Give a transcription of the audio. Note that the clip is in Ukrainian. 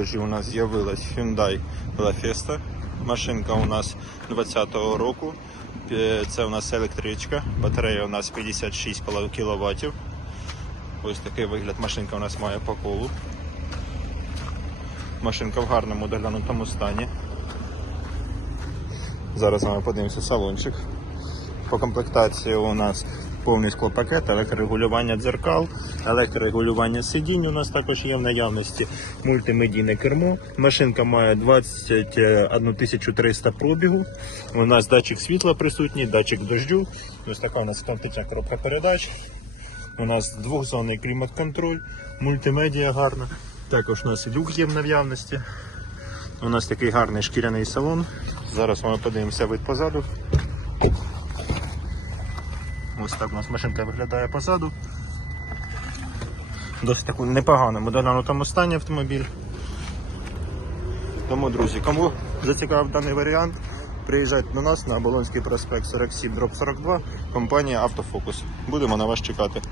У нас з'явилась Hyundai La Fiesta. Машинка у нас 20-го року. Це у нас електричка. Батарея у нас 56 кВт. Ось такий вигляд машинка у нас має по колу. Машинка в гарному доглянутому стані. Зараз ми подивимося салончик. По комплектації у нас повний склопакет, електрорегулювання дзеркал, електрорегулювання сидінь у нас також є в наявності, мультимедійне кермо. Машинка має 21 300 пробігу. У нас датчик світла присутній, датчик дождю. Ось така у нас автоматична коробка передач. У нас двохзонний клімат-контроль, мультимедіа гарна. Також у нас люк є в наявності. У нас такий гарний шкіряний салон. Зараз ми подивимося вид позаду. Ось так у нас машинка виглядає позаду. Досить таку непоганому доглянутому стані автомобіль. Тому, друзі, кому зацікавив даний варіант, приїжджайте до нас на Оболонський проспект 47 42, компанія Автофокус. Будемо на вас чекати.